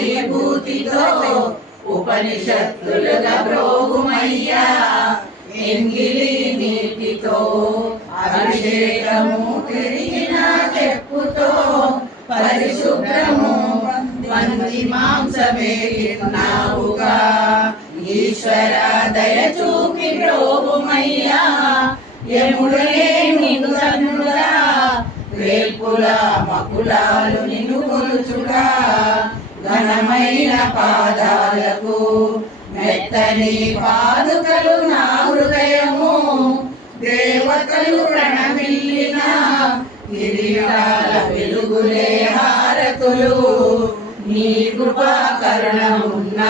విభూతితో ఉపనిషత్తులుగా బ్రోగుమయ్యా ఎంగిలి నీటితో అభిషేకము తిరిగిన చెప్పుతో పరిశుభ్రము పంది మాంసమే తిన్నావుగా ఈశ్వర దయ చూపి బ్రోగుమయ్యా యముడే నిన్ను తన్నుగా వేల్పుల మకులాలు నిన్ను కొలుచుగా ఘనమైన పాదాలకు మెత్తని పాదుకలు నా హృదయము దేవతలు ప్రణమిల్లిన కిరీటాల వెలుగులే హారతులు నీ కృపా కరుణమున్న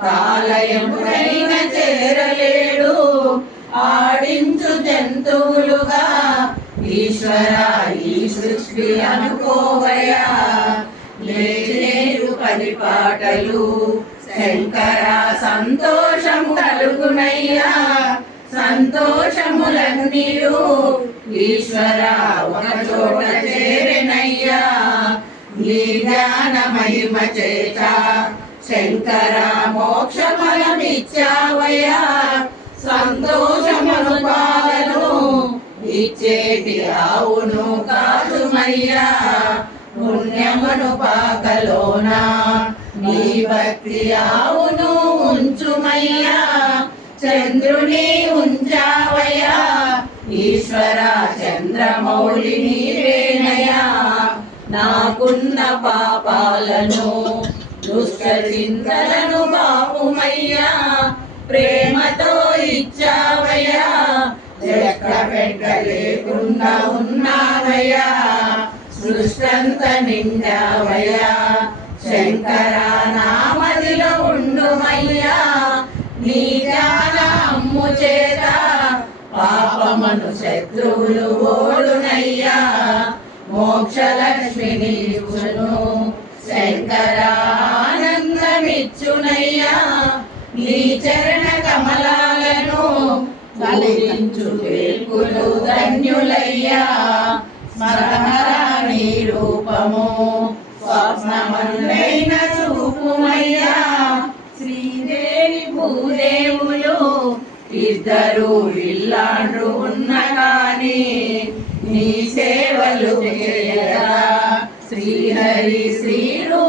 కాలయముడైన చేరలేడు ఆడించు జంతువులుగా ఈశ్వర ఈ సృష్టి అనుకోవయా లేచేరు పరిపాటలు శంకర సంతోషము కలుగునయ్యా సంతోషములన్నీయు ఈశ్వర ఒక చోట చేరెనయ్యా నీ జ్ఞాన మహిమ చేత శంకర మోక్షఫలమిచ్చావయ్యా సంతోషమును పాలను ఇచ్చేటి ఆవును కాచుమయ్యా పుణ్యమును పాకలోన నీ భక్తి ఆవును ఉంచుమయ్యా చంద్రుని ఉంచావయ్యా ఈశ్వర చంద్రమౌళి నీవేనయ్యా నాకున్న పాపాలను దుష్ట చింతలను బాపుమయ్యా ప్రేమతో ఇచ్చావయ్యా లెక్క పెట్టలేకుండా ఉన్నావయ్యా సృష్టంత నిండావయ్యా శంకర నామదిలో ఉండుమయ్యా నీ జ్ఞాన అమ్ము చేత పాపమను శత్రువులు ఓడునయ్యా మోక్షలక్ష్మిని శంకర ఆనందమిచ్చునయ్యా నీ చరణ కమలాలను ఫలించు వేల్పులు ధన్యులయ్యా స్మరణి రూపము స్వప్నమనులైన చూపుమయ్యా శ్రీదేవి భూదేవులు ఇద్దరు ఇల్లాండ్రు ఉన్న కాని నీ సేవలు చేయగా శ్రీహరి శ్రీరూ